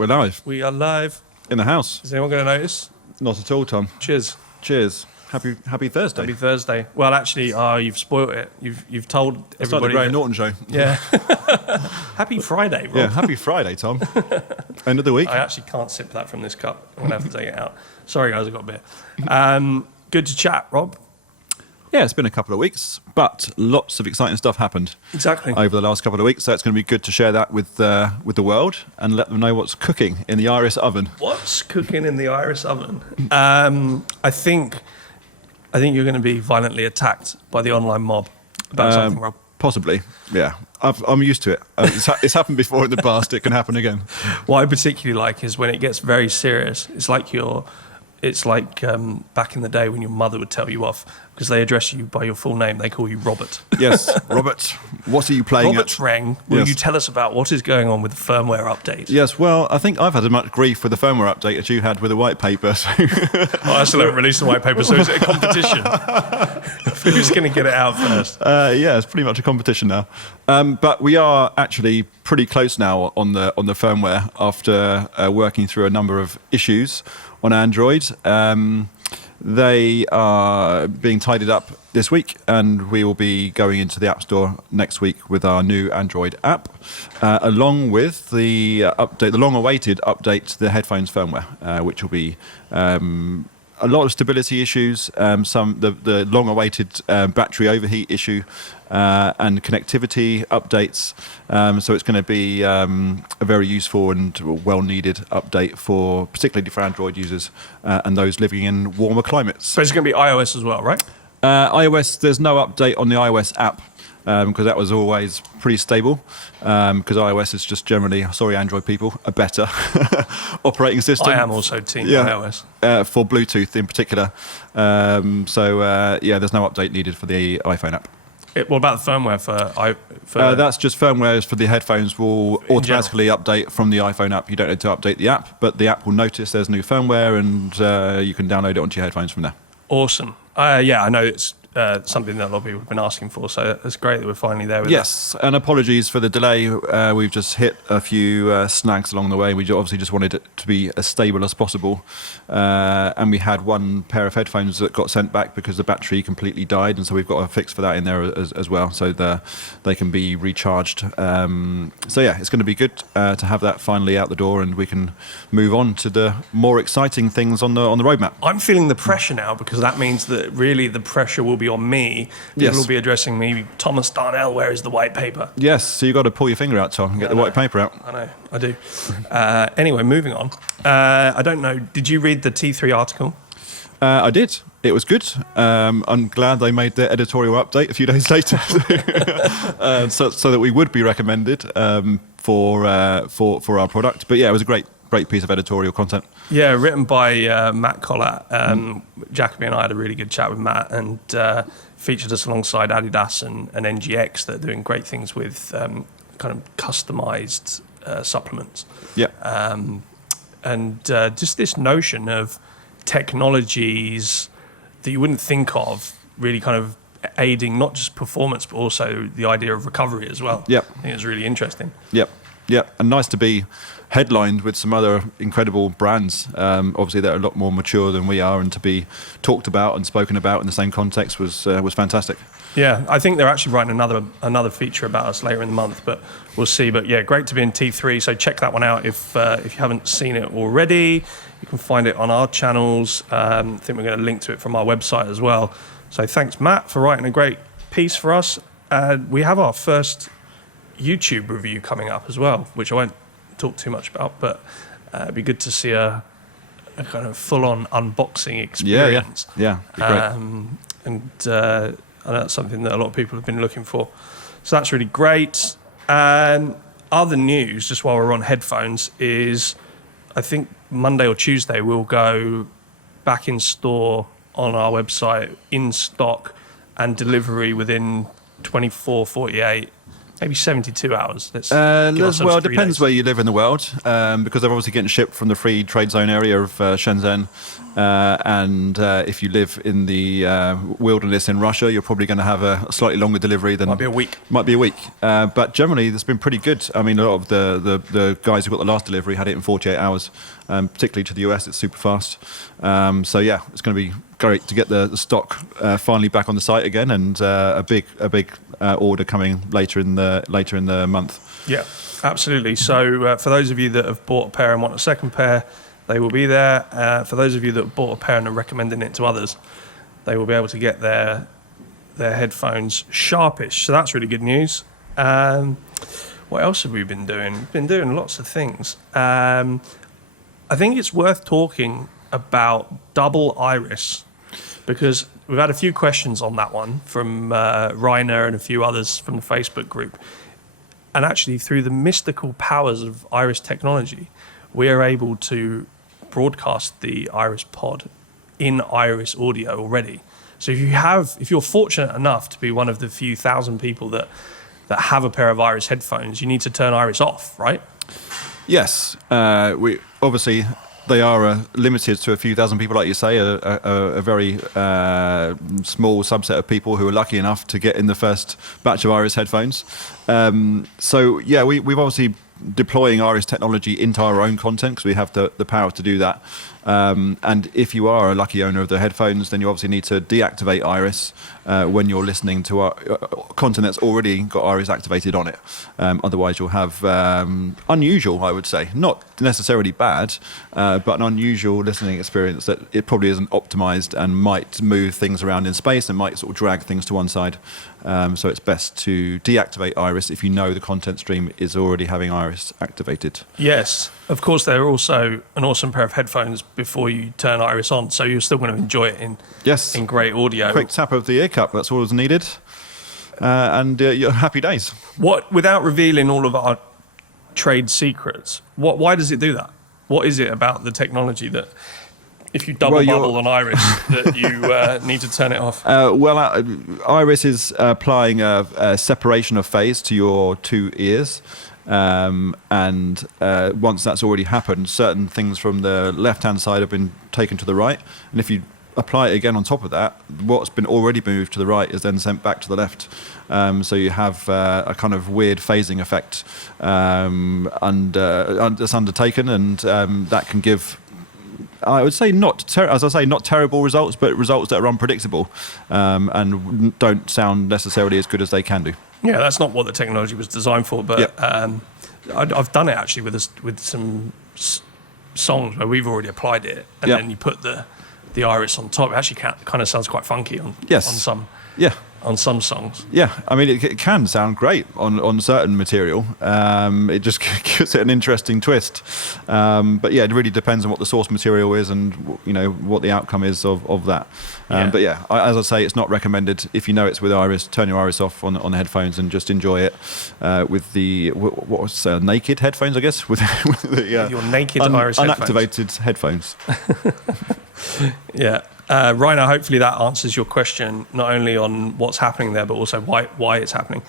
We're live. We are live. In the house. Is anyone going to notice? Not at all, Tom. Cheers. Cheers. Happy Thursday. Happy Thursday. Well, actually, you've spoiled it. You've told everybody. It's like the Graham Norton show. Yeah. Happy Friday, Rob. Yeah, happy Friday, Tom. End of the week. I actually can't sip that from this cup. I'm going to have to take it out. Sorry, guys, I got a bit. Good to chat, Rob. Yeah, it's been a couple of weeks, but lots of exciting stuff happened. Exactly. Over the last couple of weeks, so it's going to be good to share that with the world and let them know what's cooking in the Iris oven. What's cooking in the Iris oven? I think you're going to be violently attacked by the online mob about something, Rob. Possibly, yeah. I'm used to it. It's happened before in the past. It can happen again. What I particularly like is when it gets very serious. It's like back in the day when your mother would tell you off because they address you by your full name. They call you Robert. Yes, Robert. What are you playing Robert at? Reng, will you tell us about what is going on with the firmware update? Yes, well, I think I've had as much grief with the firmware update as you had with the white paper. So. I still haven't released the white paper, so is it a competition? Who's going to get it out first? Yeah, it's pretty much a competition now. But we are actually pretty close now on the firmware after working through a number of issues on Android. They are being tidied up this week, and we will be going into the App Store next week with our new Android app, along with the update, the long-awaited update to the headphones firmware, which will be a lot of stability issues, the long-awaited battery overheat issue, and connectivity updates. So it's going to be a very useful and well-needed update particularly for Android users and those living in warmer climates. But it's going to be iOS as well, right? iOS, there's no update on the iOS app. Because that was always pretty stable. Because iOS is just generally, sorry Android people, a better operating system. I am also team iOS. For Bluetooth in particular. There's no update needed for the iPhone app. What about the firmware for that's just firmware for the headphones will automatically update from the iPhone app. You don't need to update the app, but the app will notice there's new firmware and you can download it onto your headphones from there. Awesome. I know it's something that a lot of people have been asking for, so it's great that we're finally there with Yes, and apologies for the delay. We've just hit a few snags along the way. We obviously just wanted it to be as stable as possible. And we had one pair of headphones that got sent back because the battery completely died, and so we've got a fix for that in there as well, so they can be recharged. It's going to be good to have that finally out the door, and we can move on to the more exciting things on the roadmap. I'm feeling the pressure now, because that means that really the pressure will be on me. People will be addressing me, Thomas Darnell, where is the white paper? Yes, so you've got to pull your finger out, Tom, and get the white paper out. I know, I do. Anyway, moving on. I don't know, did you read the T3 article? I did. It was good. I'm glad they made their editorial update a few days later, so that we would be recommended for our product. But yeah, it was a great piece of editorial content. Yeah, written by Matt Collett. Jacoby and I had a really good chat with Matt, and featured us alongside Adidas and NGX that are doing great things with kind of customized supplements. Yeah. And just this notion of technologies that you wouldn't think of really kind of aiding not just performance, but also the idea of recovery as well. Yep. I think it's really interesting. Yep. And nice to be headlined with some other incredible brands. Obviously, they're a lot more mature than we are, and to be talked about and spoken about in the same context was fantastic. Yeah, I think they're actually writing another feature about us later in the month, but we'll see. But yeah, great to be in T3, so check that one out if you haven't seen it already. You can find it on our channels. I think we're going to link to it from our website as well. So thanks, Matt, for writing a great piece for us. We have our first YouTube review coming up as well, which I won't talk too much about, but it'd be good to see a kind of full-on unboxing experience. Yeah, great. And I know that's something that a lot of people have been looking for. So that's really great. Other news, just while we're on headphones, is I think Monday or Tuesday we'll go back in store on our website, in stock and delivery within 24, 48 Maybe 72 hours. Let's give ourselves Well, it 3 depends days. where you live in the world, because they're obviously getting shipped from the free trade zone area of Shenzhen. And if you live in the wilderness in Russia, you're probably going to have a slightly longer delivery than... Might be a week. Might be a week. But generally, it's been pretty good. I mean, a lot of the guys who got the last delivery had it in 48 hours, particularly to the US. It's super fast. So, yeah, it's going to be great to get the stock finally back on the site again, and a big order coming later in the month. Yeah, absolutely. So for those of you that have bought a pair and want a second pair, they will be there. For those of you that have bought a pair and are recommending it to others, they will be able to get their headphones sharpish. So that's really good news. What else have we been doing? We've been doing lots of things. I think it's worth talking about double iris, because we've had a few questions on that one from Reiner and a few others from the Facebook group. And actually, through the mystical powers of iris technology, we are able to broadcast the Iris pod in iris audio already. So if you're fortunate enough to be one of the few thousand people that have a pair of iris headphones, you need to turn iris off, right? Yes, we obviously they are limited to a few thousand people, like you say, a very small subset of people who are lucky enough to get in the first batch of iris headphones. So yeah, we've obviously deploying iris technology into our own content because we have the power to do that. And if you are a lucky owner of the headphones, then you obviously need to deactivate iris when you're listening to our content that's already got iris activated on it. Otherwise, you'll have unusual, I would say, not necessarily bad, but an unusual listening experience that it probably isn't optimized and might move things around in space and might sort of drag things to one side. So it's best to deactivate iris if you know the content stream is already having iris activated. Yes, of course, they're also an awesome pair of headphones before you turn iris on, so you're still going to enjoy it in great audio. Quick tap of the ear cup, that's all is needed. And you're happy days. Without revealing all of our trade secrets, why does it do that? What is it about the technology that, if you double bubble on iris, that you need to turn it off? Iris is applying a separation of phase to your two ears. And once that's already happened, certain things from the left-hand side have been taken to the right. And if you apply it again on top of that, what's been already moved to the right is then sent back to the left. So you have a kind of weird phasing effect that's undertaken, and that can give, I would say, not terrible results, but results that are unpredictable and don't sound necessarily as good as they can do. Yeah, that's not what the technology was designed for, but Yep. I've done it actually with some songs where we've already applied it, and Yep. then you put the iris on top. It actually kind of sounds quite funky on some Yeah. on some songs. Yeah, I mean, it can sound great on certain material. It just gives it an interesting twist. But yeah, it really depends on what the source material is and what the outcome is of that. But yeah, as I say, it's not recommended. If you know it's with iris, turn your iris off on the headphones and just enjoy it with the naked headphones, I guess, with Your naked iris unactivated headphones. Yeah. Reiner, hopefully that answers your question, not only on what's happening there, but also why it's happening.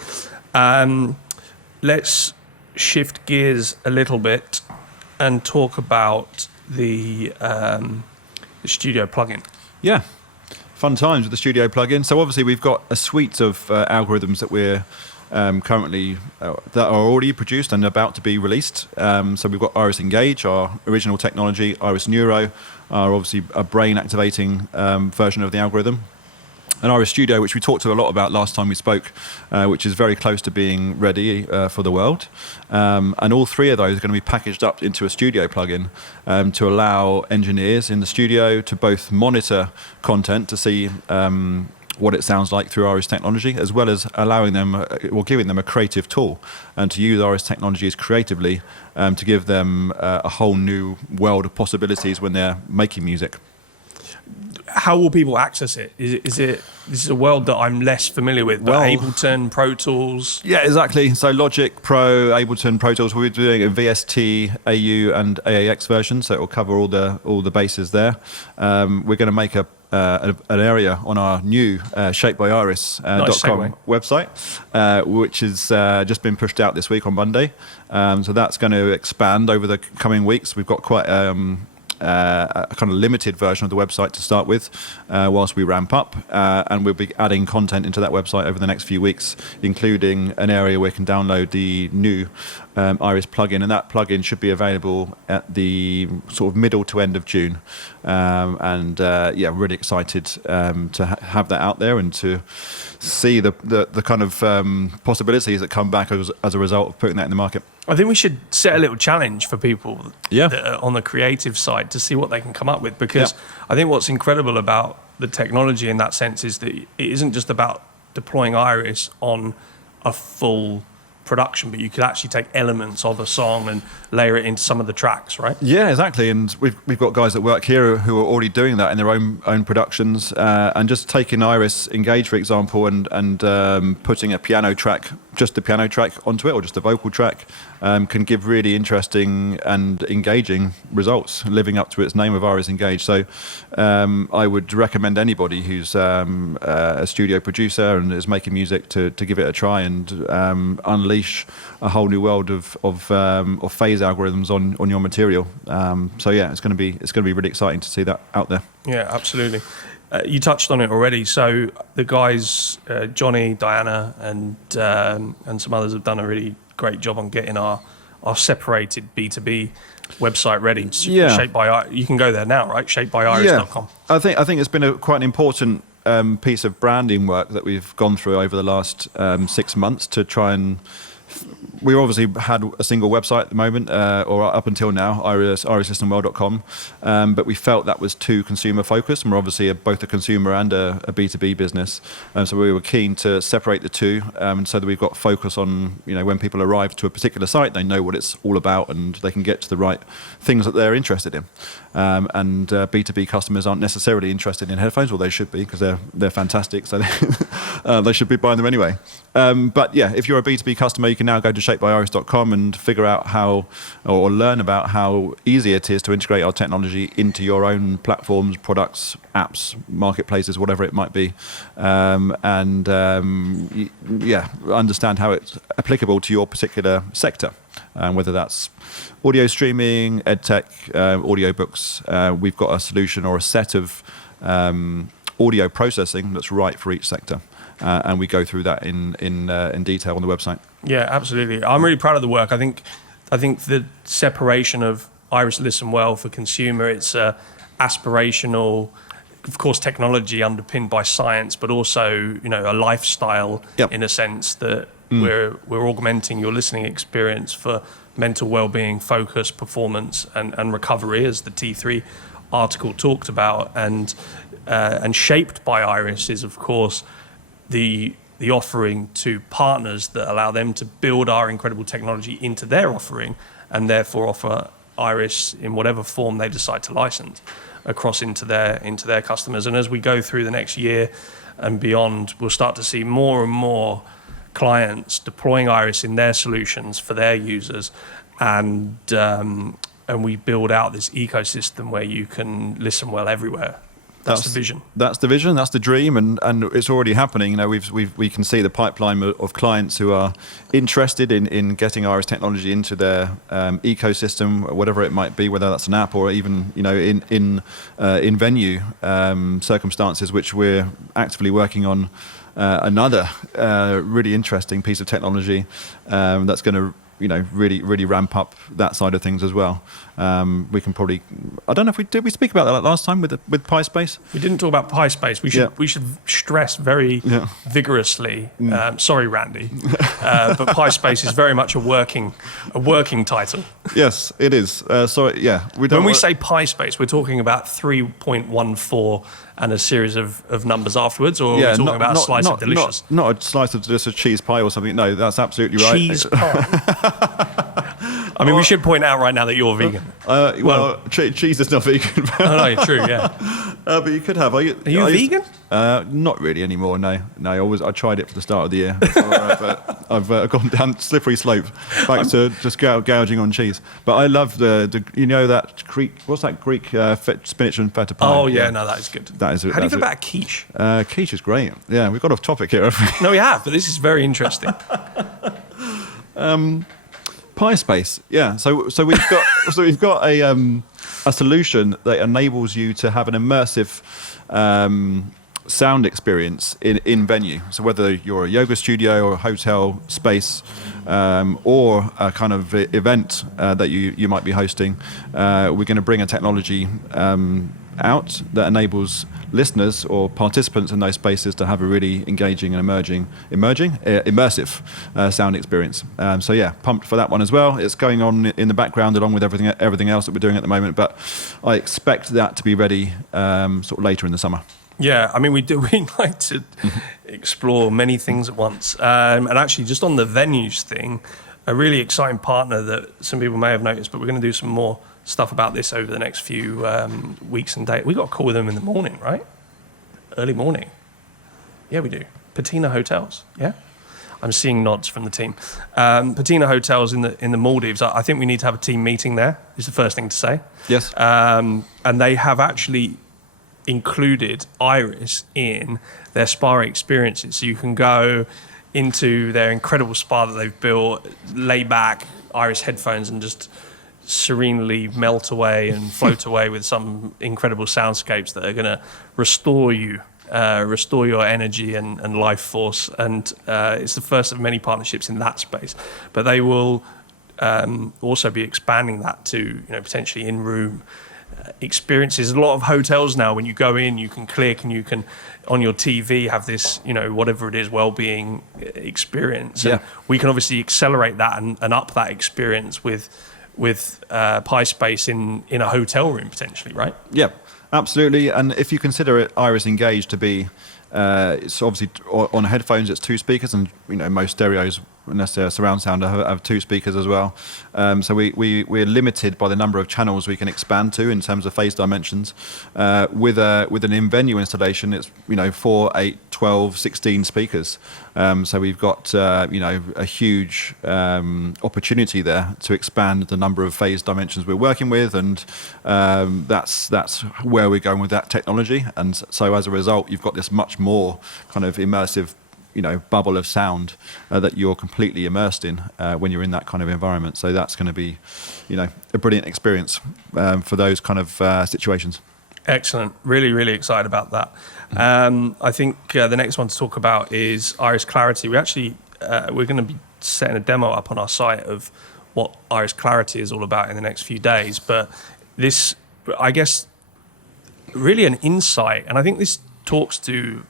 Let's shift gears a little bit and talk about the studio plugin. Yeah, fun times with the studio plugin. So obviously we've got a suite of algorithms that we're currently that are already produced and about to be released. So we've got Iris Engage, our original technology, Iris Neuro, are obviously a brain activating version of the algorithm, and Iris Studio, which we talked to a lot about last time we spoke, which is very close to being ready for the world. And all three of those are going to be packaged up into a studio plugin to allow engineers in the studio to both monitor content to see what it sounds like through Iris technology, as well as allowing them, or giving them a creative tool, and to use Iris technologies creatively to give them a whole new world of possibilities when they're making music. How will people access it? This is a world that I'm less familiar with, but Ableton, Pro Tools. Yeah, exactly. So Logic, Pro, Ableton, Pro Tools. We're doing a VST, AU, and AAX version, so it will cover all the bases there. We're going to make a an area on our new shapebyIris.com website, which has just been pushed out this week on Monday. So that's going to expand over the coming weeks. We've got quite a kind of limited version of the website to start with whilst we ramp up, and we'll be adding content into that website over the next few weeks, including an area where you can download the new Iris plugin, and that plugin should be available at the sort of middle to end of June. Really excited to have that out there and to see the kind of possibilities that come back as a result of putting that in the market. I think we should set a little challenge for people that are on the creative side to see what they can come up with, because I think what's incredible about the technology in that sense is that it isn't just about deploying Iris on a full production, but you could actually take elements of a song and layer it into some of the tracks, right? Yeah, exactly. And we've got guys that work here who are already doing that in their own productions, and just taking Iris Engage, for example, and putting a piano track, just the piano track onto it, or just a vocal track, can give really interesting and engaging results, living up to its name of Iris Engage. So I would recommend anybody who's a studio producer and is making music to give it a try and unleash a whole new world of phase algorithms on your material. It's going to be really exciting to see that out there. Yeah, absolutely. You touched on it already. So the guys, Johnny, Diana, and some others have done a really great job on getting our separated B2B website ready. Yeah. Shaped by, you can go there now, right? ShapebyIris.com. Yeah. I think it's been quite an important piece of branding work that we've gone through over the last 6 months to try and. We obviously had a single website at the moment, or up until now, irislistenwell.com, but we felt that was too consumer focused, and we're obviously both a consumer and a B2B business, so we were keen to separate the two, so that we've got focus on, when people arrive to a particular site, they know what it's all about and they can get to the right things that they're interested in. And B2B customers aren't necessarily interested in headphones, well, they should be, because they're fantastic, so they should be buying them anyway. But yeah, if you're a B2B customer, you can now go to shapebyIris.com and figure out how, or learn about how easy it is to integrate our technology into your own platforms, products, apps, marketplaces, whatever it might be, understand how it's applicable to your particular sector, whether that's audio streaming, edtech, audiobooks. We've got a solution or a set of audio processing that's right for each sector. And we go through that in detail on the website. Yeah, absolutely. I'm really proud of the work. I think the separation of Iris Listen Well for consumer, it's aspirational, of course, technology underpinned by science, but also a lifestyle in a sense that we're augmenting your listening experience for mental well-being, focus, performance, and recovery, as the T3 article talked about, and shaped by Iris is, of course, the offering to partners that allow them to build our incredible technology into their offering, and therefore offer Iris in whatever form they decide to license across into their customers. And as we go through the next year and beyond, we'll start to see more and more clients deploying Iris in their solutions for their users, and we build out this ecosystem where you can listen well everywhere. That's the vision. That's the vision. That's the dream, and it's already happening. We can see the pipeline of clients who are interested in getting Iris technology into their ecosystem, whatever it might be, whether that's an app or even in venue circumstances, which we're actively working on. Another really interesting piece of technology that's going to really ramp up that side of things as well. We can probably, I don't know if did we speak about that last time with PySpace? We didn't talk about PySpace. We should stress very vigorously. Sorry, Randy, but PySpace is very much a working title. Yes, it is. When we say PySpace, we're talking about 3.14 and a series of numbers afterwards, or we're talking about a slice of delicious. Not a slice of delicious cheese pie or something. No, that's absolutely right. Cheese pie. I mean, we should point out right now that you're vegan. Cheese is not vegan. No, true, yeah. But you could have. Are you vegan? Not really anymore. No. I tried it for the start of the year, but I've gone down slippery slope back to just gouging on cheese. But I love the you know that Greek, what's that Greek spinach and feta pie? Oh yeah, no, that is good. That is. How do you feel about quiche? Quiche is great. Yeah, we've got off topic here. No, we have, but this is very interesting. Pie space, yeah. So we've got a solution that enables you to have an immersive sound experience in venue. So whether you're a yoga studio or a hotel space or a kind of event that you might be hosting, we're going to bring a technology out that enables listeners or participants in those spaces to have a really engaging and immersive sound experience. So yeah, pumped for that one as well. It's going on in the background along with everything else that we're doing at the moment, but I expect that to be ready sort of later in the summer. Yeah, I mean, we like to explore many things at once. And actually, just on the venues thing, a really exciting partner that some people may have noticed, but we're going to do some more stuff about this over the next few weeks and days. We got a call with them in the morning, right? Early morning. Yeah, we do. Patina Hotels. Yeah, I'm seeing nods from the team. Patina Hotels in the Maldives. I think we need to have a team meeting there. Is the first thing to say. Yes. And they have actually included Iris in their spa experiences, so you can go into their incredible spa that they've built, lay back, Iris headphones, and just serenely melt away and float away with some incredible soundscapes that are going to restore your energy and life force. And it's the first of many partnerships in that space. But they will also be expanding that to potentially in-room experiences. A lot of hotels now, when you go in, you can click and you can on your TV have this whatever it is well-being experience. Yeah. And we can obviously accelerate that and up that experience with Pi Space in a hotel room potentially, right? Yeah, absolutely. And if you consider it Iris Engage to be, it's obviously on headphones, it's 2 speakers, and most stereos, unless they're surround sound, have 2 speakers as well. So we're limited by the number of channels we can expand to in terms of phase dimensions. With an in-venue installation, it's 4, 8, 12, 16 speakers. So we've got a huge opportunity there to expand the number of phase dimensions we're working with, and that's where we're going with that technology. And so as a result, you've got this much more kind of immersive bubble of sound that you're completely immersed in when you're in that kind of environment. So that's going to be a brilliant experience for those kind of situations. Excellent. Really, really excited about that. I think the next one to talk about is Iris Clarity. We're going to be setting a demo up on our site of what Iris Clarity is all about in the next few days. But this, I guess, really an insight, and I think this talks to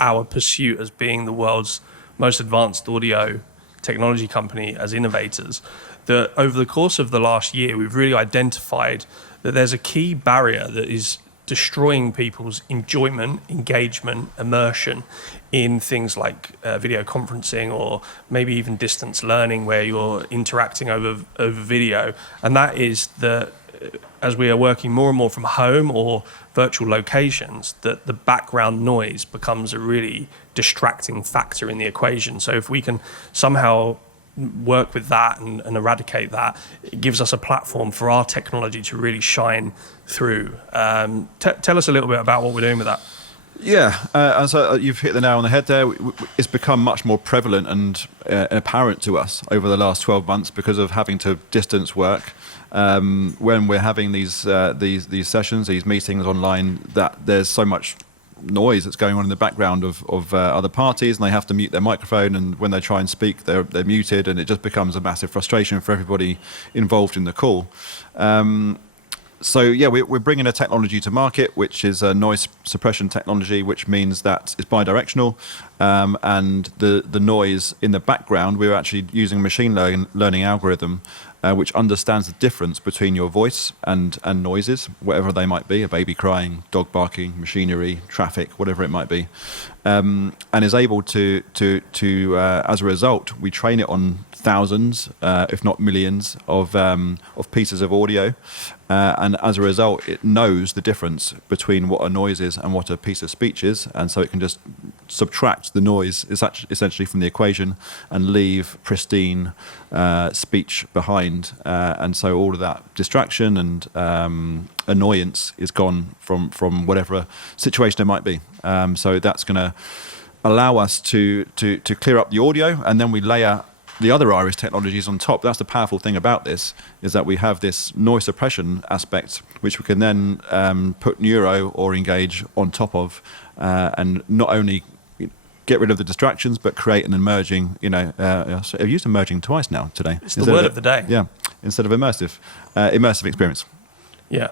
our pursuit as being the world's most advanced audio technology company as innovators, that over the course of the last year, we've really identified that there's a key barrier that is destroying people's enjoyment, engagement, immersion in things like video conferencing or maybe even distance learning where you're interacting over video. And that is that as we are working more and more from home or virtual locations, that the background noise becomes a really distracting factor in the equation. So if we can somehow work with that and eradicate that, it gives us a platform for our technology to really shine through. Tell us a little bit about what we're doing with that. Yeah, and so you've hit the nail on the head there. It's become much more prevalent and apparent to us over the last 12 months because of having to distance work. When we're having these sessions, these meetings online, that there's so much noise that's going on in the background of other parties, and they have to mute their microphone, and when they try and speak, they're muted, and it just becomes a massive frustration for everybody involved in the call. So yeah, we're bringing a technology to market, which is a noise suppression technology, which means that it's bidirectional, and the noise in the background, we're actually using a machine learning algorithm which understands the difference between your voice and noises, whatever they might be, a baby crying, dog barking, machinery, traffic, whatever it might be, and is able to as a result, we train it on thousands, if not millions, of pieces of audio, and as a result, it knows the difference between what a noise is and what a piece of speech is, and so it can just subtract the noise essentially from the equation and leave pristine speech behind, and so all of that distraction and annoyance is gone from whatever situation it might be. So that's going to allow us to clear up the audio, and then we layer the other iris technologies on top. That's the powerful thing about this, is that we have this noise suppression aspect, which we can then put neuro or engage on top of, and not only get rid of the distractions, but create an emerging, I've used emerging twice now today. It's the word of the day. Yeah, instead of immersive experience. Yeah,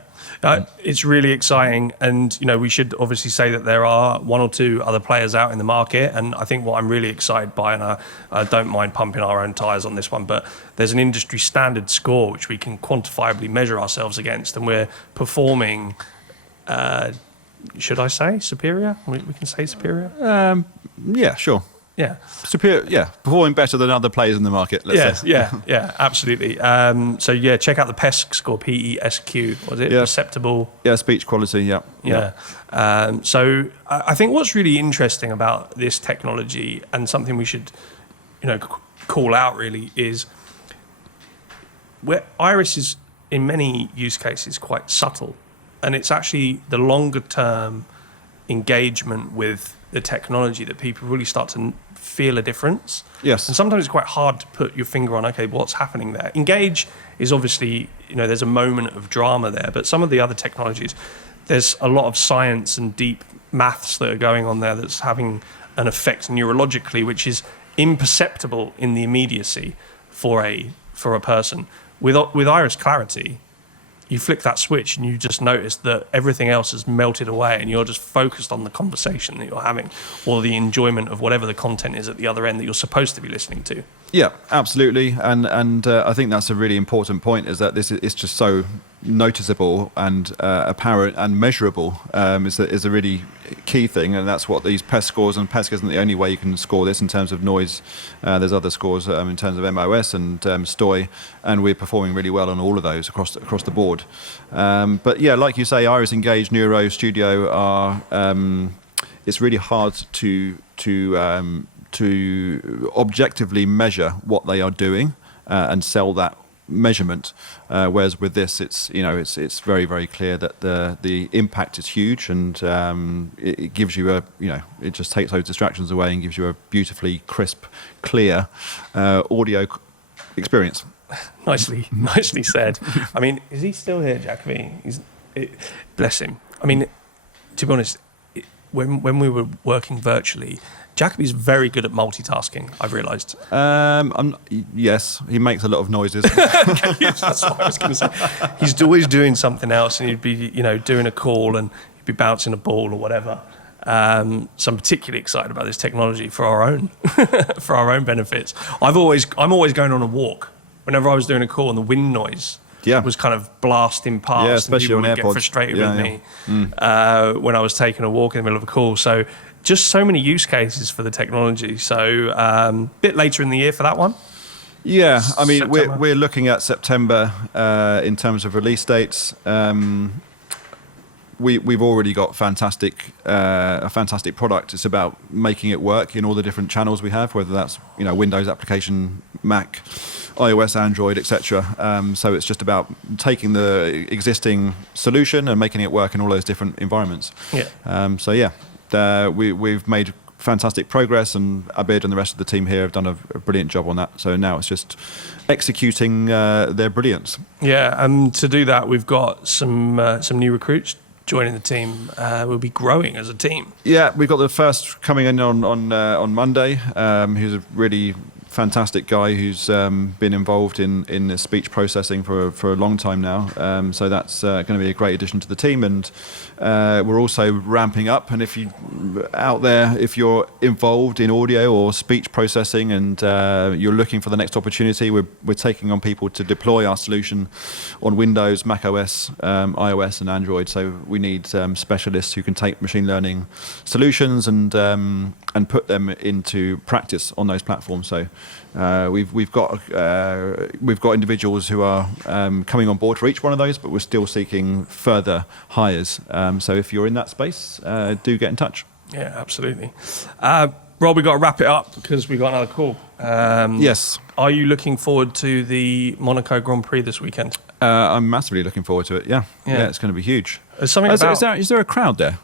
it's really exciting, and we should obviously say that there are one or two other players out in the market, and I think what I'm really excited by, and I don't mind pumping our own tyres on this one, but there's an industry standard score which we can quantifiably measure ourselves against, and we're performing, should I say superior? We can say superior? Yeah, sure. Yeah. Superior, yeah. Performing better than other players in the market, let's say. Yeah, absolutely. So, check out the PESQ score, PESQ, was it? Yeah. Perceptible. Yeah, speech quality, yeah. So, I think what's really interesting about this technology, and something we should, call out really, is where Iris is, in many use cases, quite subtle. And it's actually the longer term engagement with the technology that people really start to feel a difference. Yes. And sometimes it's quite hard to put your finger on, okay, what's happening there? Engage is obviously, there's a moment of drama there, but some of the other technologies, there's a lot of science and deep maths that are going on there that's having an effect neurologically, which is imperceptible in the immediacy for a person. With Iris Clarity, you flick that switch and you just notice that everything else has melted away and you're just focused on the conversation that you're having or the enjoyment of whatever the content is at the other end that you're supposed to be listening to. Yeah, absolutely. And I think that's a really important point, is that it's just so noticeable and apparent and measurable is a really key thing. And that's what these PESQ scores, and PESQ isn't the only way you can score this in terms of noise. There's other scores in terms of MOS and STOI, and we're performing really well on all of those across the board. But yeah, like you say, Iris Engage, Neuro, Studio are, it's really hard to objectively measure what they are doing and sell that measurement, whereas with this, it's very, very clear that the impact is huge, and it gives you it just takes those distractions away and gives you a beautifully crisp, clear audio experience. Nicely said. I mean, is he still here, Jacoby? Bless him. I mean, to be honest, when we were working virtually, Jacoby's very good at multitasking, I've realised. Yes, he makes a lot of noises. Okay, yes, that's what I was going to say. He's always doing something else, and he'd be, doing a call and he'd be bouncing a ball or whatever. So I'm particularly excited about this technology for our own benefits. I'm always going on a walk. Whenever I was doing a call and the wind noise was kind of blasting past, yeah, especially and people on would AirPods. get frustrated with me when I was taking a walk in the middle of a call. So just so many use cases for the technology. So a bit later in the year for that one. Yeah, I mean, September. we're looking at September in terms of release dates. We've already got a fantastic product. It's about making it work in all the different channels we have, whether that's Windows application, Mac, iOS, Android, etc. So it's just about taking the existing solution and making it work in all those different environments. We've made fantastic progress, and Abid and the rest of the team here have done a brilliant job on that. So now it's just executing their brilliance. Yeah, and to do that, we've got some new recruits joining the team. We'll be growing as a team. Yeah, we've got the first coming in on Monday. Who's a really fantastic guy who's been involved in the speech processing for a long time now. So that's going to be a great addition to the team. And we're also ramping up. And if you out there, if you're involved in audio or speech processing and you're looking for the next opportunity, we're taking on people to deploy our solution on Windows, Mac OS, iOS, and Android. So we need specialists who can take machine learning solutions and put them into practice on those platforms. So we've got individuals who are coming on board for each one of those, but we're still seeking further hires. So if you're in that space, do get in touch. Yeah, absolutely. Rob, we've got to wrap it up because we've got another call. Yes. Are you looking forward to the Monaco Grand Prix this weekend? I'm massively looking forward to it. Yeah, it's going to be huge. There's something Is there a crowd there?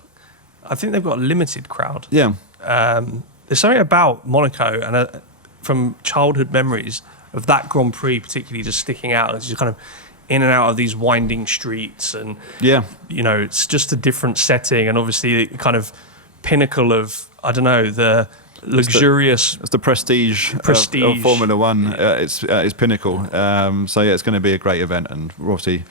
I think they've got a limited crowd. Yeah. There's something about Monaco and from childhood memories of that Grand Prix particularly just sticking out. It's just kind of in and out of these winding streets and, it's just a different setting and obviously the kind of pinnacle of, I don't know, the luxurious... It's the prestige. Of Formula One. It's pinnacle. So it's going to be a great event and we're obviously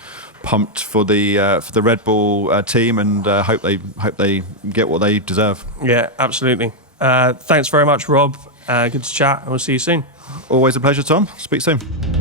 pumped for the Red Bull team and hope they get what they deserve. Yeah, absolutely. Thanks very much, Rob. Good to chat, and we'll see you soon. Always a pleasure, Tom. Speak soon.